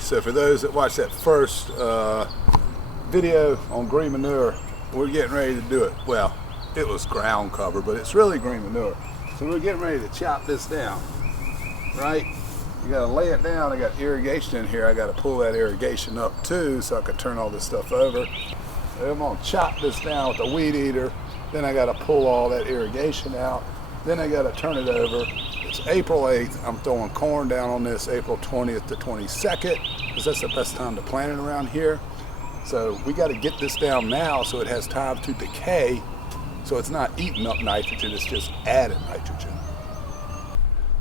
So for those that watched that first video on green manure, we're getting ready to do it. Well, it was ground cover, but it's really green manure. So we're getting ready to chop this down, right? You gotta lay it down. I got irrigation in here. I gotta pull that irrigation up too so I can turn all this stuff over. I'm gonna chop this down with a weed eater. Then I gotta pull all that irrigation out. Then I gotta turn it over. It's April 8th. I'm throwing corn down on this April 20th to 22nd because that's the best time to plant it around here. So we gotta get this down now so it has time to decay, so it's not eating up nitrogen, it's just adding nitrogen.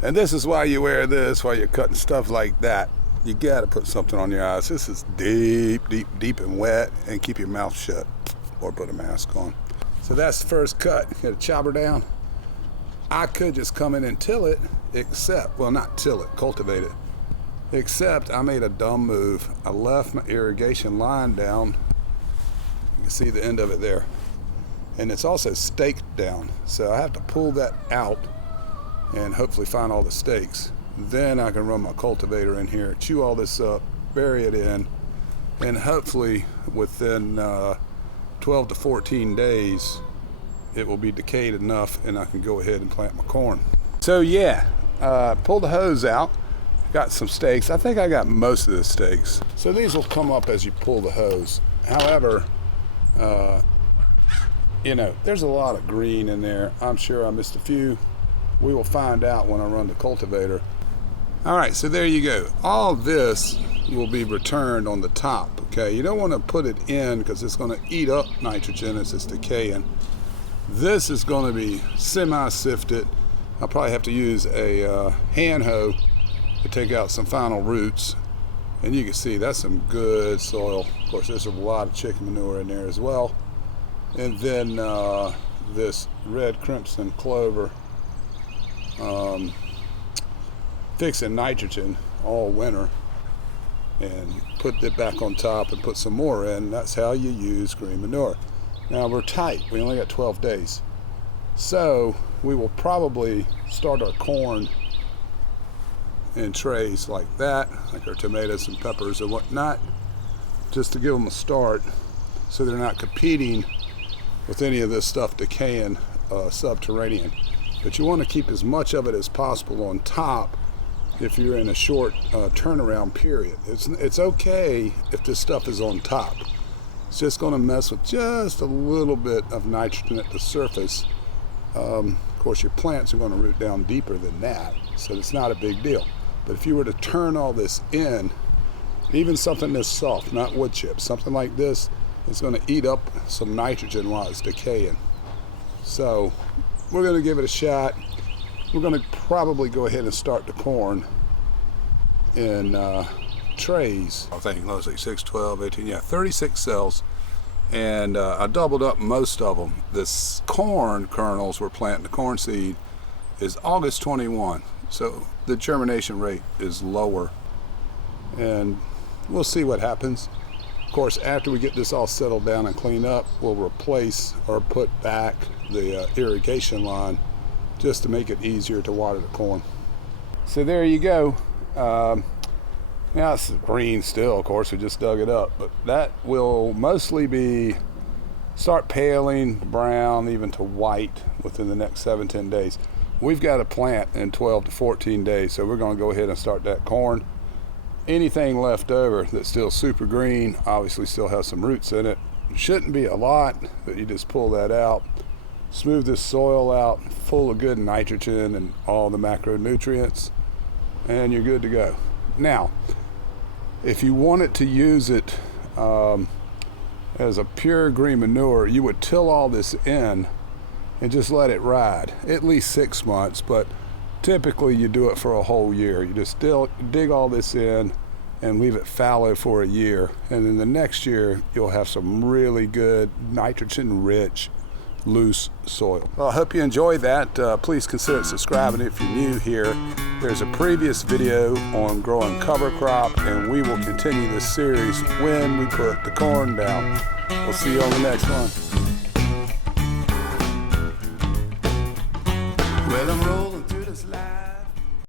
And this is why you wear this, while you're cutting stuff like that. You gotta put something on your eyes. This is deep, deep, deep and wet, and keep your mouth shut or put a mask on. So that's the first cut. You gotta chop her down. I could just come in and till it, except, well, not till it, cultivate it. Except I made a dumb move. I left my irrigation line down. You can see the end of it there. And it's also staked down. So I have to pull that out and hopefully find all the stakes. Then I can run my cultivator in here, chew all this up, bury it in, and hopefully within 12 to 14 days, it will be decayed enough and I can go ahead and plant my corn. So yeah, pulled the hose out, got some stakes. I think I got most of the stakes. So these will come up as you pull the hose. However, you know, there's a lot of green in there. I'm sure I missed a few. We will find out when I run the cultivator. All right, so there you go. All this will be returned on the top, okay? You don't want to put it in because it's going to eat up nitrogen as it's decaying. This is going to be semi-sifted. I'll probably have to use a hand hoe to take out some final roots. And you can see that's some good soil. Of course, there's a lot of chicken manure in there as well. And then this red crimson clover. Fixing nitrogen all winter and put it back on top and put some more in. That's how you use green manure. Now we're tight, we only got 12 days. So we will probably start our corn in trays like that, like our tomatoes and peppers and whatnot, just to give them a start so they're not competing with any of this stuff decaying subterranean. But you want to keep as much of it as possible on top if you're in a short turnaround period. It's okay if this stuff is on top. It's just going to mess with just a little bit of nitrogen at the surface. Of course, your plants are going to root down deeper than that, so it's not a big deal. But if you were to turn all this in, even something this soft, not wood chips, something like this, it's going to eat up some nitrogen while it's decaying. So we're going to give it a shot. We're going to probably go ahead and start the corn in trays. I think let's see, 6, 12, 18, yeah, 36 cells. And I doubled up most of them. This corn kernels we're planting, the corn seed, is August 21. So the germination rate is lower. And we'll see what happens. Of course, after we get this all settled down and cleaned up, we'll replace or put back the irrigation line just to make it easier to water the corn. So there you go. Now it's green still, of course, we just dug it up, but that will mostly start paling brown, even to white within the next 7-10 days. We've got to plant in 12 to 14 days, so we're going to go ahead and start that corn. Anything left over that's still super green obviously still has some roots in it. Shouldn't be a lot, but you just pull that out, smooth this soil out, full of good nitrogen and all the macronutrients, and you're good to go. Now, if you wanted to use it as a pure green manure, you would till all this in and just let it ride, at least 6 months, but typically you do it for a whole year. You just dig all this in and leave it fallow for a year, and then the next year you'll have some really good nitrogen-rich, loose soil. Well, I hope you enjoyed that. Please consider subscribing if you're new here. There's a previous video on growing cover crop, and we will continue this series when we put the corn down. We'll see you on the next one.